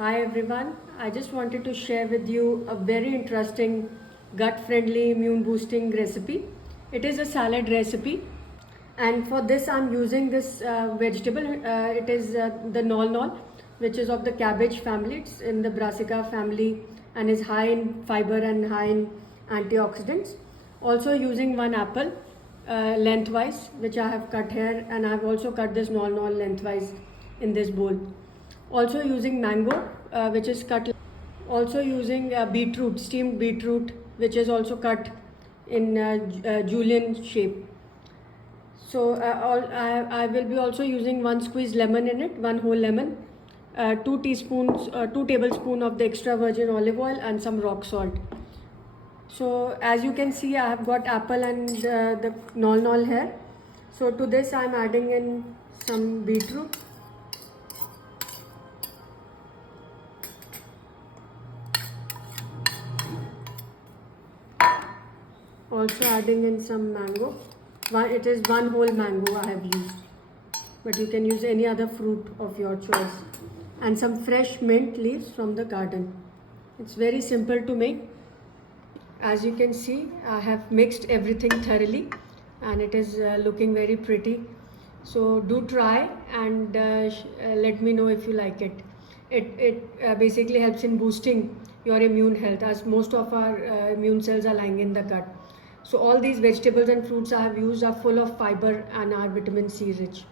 Hi everyone, I just wanted to share with you a very interesting gut friendly immune boosting recipe. It is a salad recipe, and for this I'm using this vegetable. It is the nol, which is of the cabbage family. It's in the brassica family and is high in fiber and high in antioxidants. Also using one apple lengthwise, which I have cut here, and I have also cut this nol lengthwise in this bowl. Also using mango, which is cut. Also using beetroot, steamed beetroot, which is also cut in julienne shape. So I will be also using one squeezed lemon in it, one whole lemon, 2 tablespoons of the extra virgin olive oil, and some rock salt. So as you can see, I have got apple and the nol here. So to this I am adding in some beetroot. Also adding in some mango. It is one whole mango I have used, but you can use any other fruit of your choice. And some fresh mint leaves from the garden. It's very simple to make. As you can see, I have mixed everything thoroughly and it is looking very pretty. So do try and let me know if you like it. It basically helps in boosting your immune health, as most of our immune cells are lying in the gut. So all these vegetables and fruits I have used are full of fiber and are vitamin C rich.